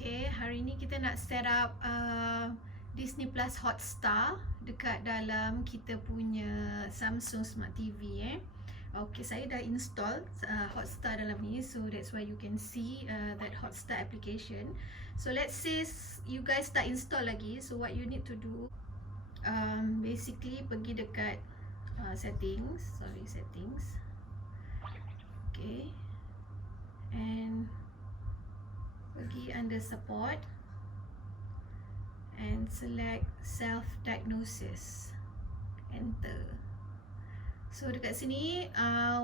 Okay, hari ni kita nak set up Disney Plus Hotstar dekat dalam kita punya Samsung Smart TV. Okay, saya dah install Hotstar dalam ni, so that's why you can see that Hotstar application. So let's say you guys tak install lagi, so what you need to do, basically pergi dekat settings, okay, and pergi under support and select self-diagnosis, enter. So dekat sini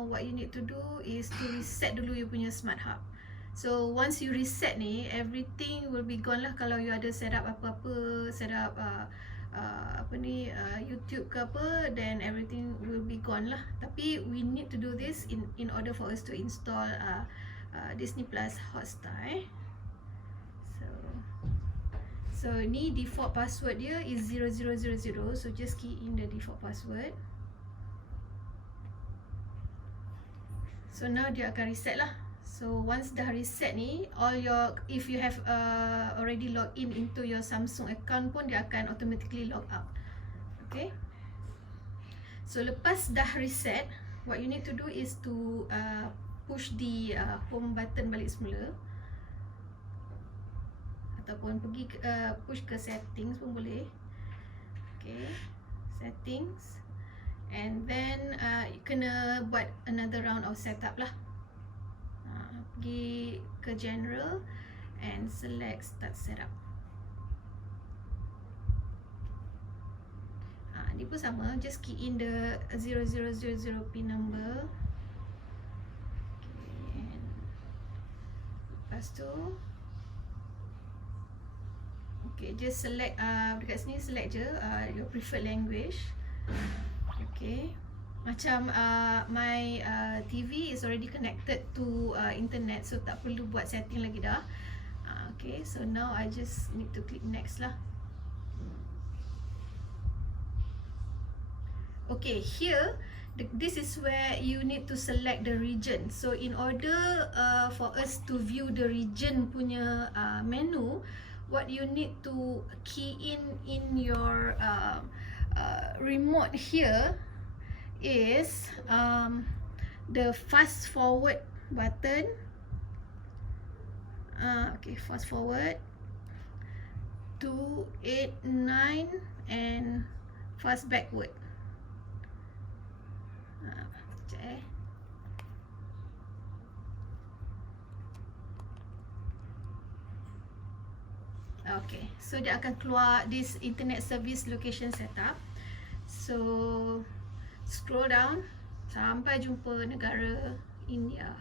what you need to do is to reset dulu you punya smart hub. So once you reset ni, everything will be gone lah. Kalau you ada set up apa-apa, set up YouTube ke apa, then everything will be gone lah. Tapi we need to do this in order for us to install Disney Plus Hotstar. So ni default password dia is 0000, so just key in the default password. So now dia akan reset lah. So once dah reset ni, if you have already logged in into your Samsung account pun dia akan automatically log out. Okay. So lepas dah reset, what you need to do is to push the home button balik semula, ataupun pergi push ke settings pun boleh. Okay, settings, and then kena buat another round of setup lah. Pergi ke general and select start setup. Ni pun sama, just key in the 0000 pin number. Okay, and lepas tu okay, just select dekat sini select je your preferred language. Okay, macam my TV is already connected to internet, so tak perlu buat setting lagi dah. Okay, so now I just need to click next lah. Okay, here this is where you need to select the region. So in order for us to view the region punya menu, what you need to key in your remote here is the fast forward button. Okay, fast forward 2, 8, 9 and fast backward. Okay, so dia akan keluar this internet service location setup. So scroll down sampai jumpa negara India.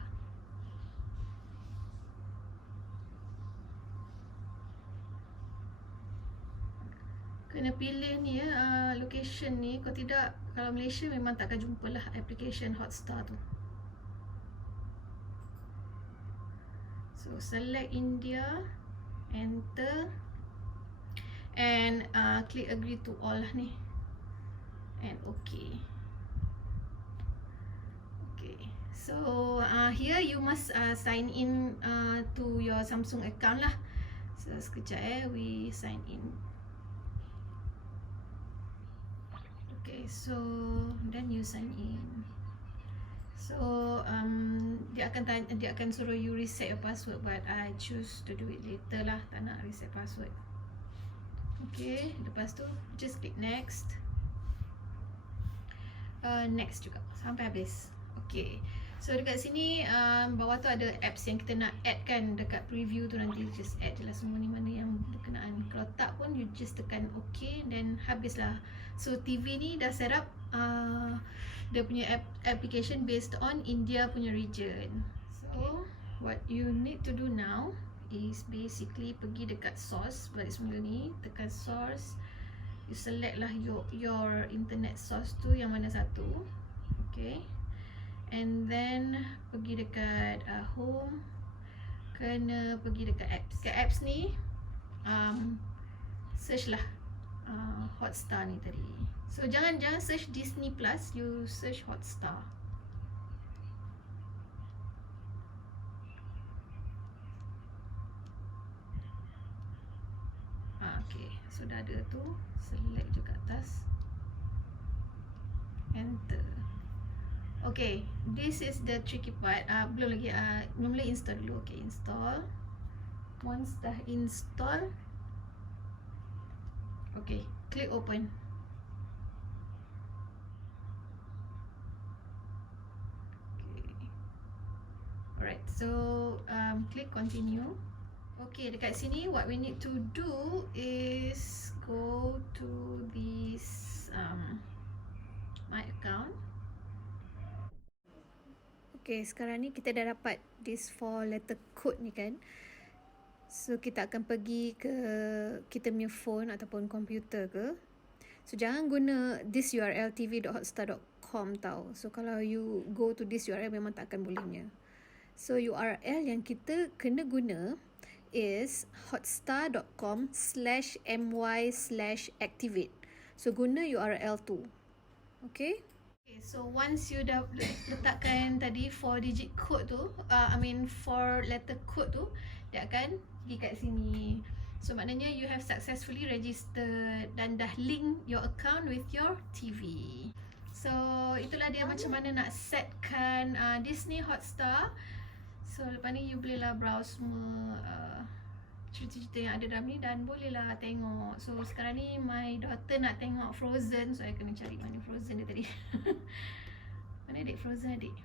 Kena pilih ni ya, location ni. Kalau tidak, kalau Malaysia memang takkan jumpa lah application Hotstar tu. So select India, enter, and click agree to all lah ni, and okay. Okay, so here you must sign in to your Samsung account lah. So sekejap we sign in. Okay, so then you sign in. So dia akan suruh you reset your password, but I choose to do it later lah, tak nak reset password. Okay, lepas tu just click next. Next juga sampai habis. Okay, so dekat sini bawah tu ada apps yang kita nak add kan, dekat preview tu nanti just add je lah semua ni mana yang berkenaan. Kalau tak pun you just tekan okay, then habislah. So TV ni dah set up dia punya application based on India punya region. So what you need to do now is basically pergi dekat source balik semula ni, tekan source, you select lah your internet source tu yang mana satu. Okay, and then pergi dekat home, kena pergi dekat apps. Dekat apps ni search lah Hotstar ni tadi. So jangan search Disney Plus, you search Hotstar. Okay, so dah ada tu. Select je kat atas. Enter. Okay, this is the tricky part. Belum lagi, mula install dulu. Okay, install. Once dah install, okay, click open. Okay. Alright, so click continue. Okay, dekat sini what we need to do is go to this my account. Okay, sekarang ni kita dah dapat this 4 letter code ni kan. So kita akan pergi ke kita punya phone ataupun komputer ke. So jangan guna this URL tv.hotstar.com tau. So kalau you go to this URL memang tak akan bolehnya. So URL yang kita kena guna is hotstar.com/my/activate. So guna URL tu. Okay? Okay, so once you dah letakkan tadi 4 digit code tu, 4 letter code tu, dia akan pergi kat sini. So maknanya you have successfully registered dan dah link your account with your TV. So itulah dia macam mana nak setkan Disney Hotstar. So lepas ni you bolehlah browse semua cerita-cerita yang ada dalam ni dan bolehlah tengok. So sekarang ni my daughter nak tengok Frozen, so I kena cari mana Frozen dia tadi. Mana adik Frozen adik?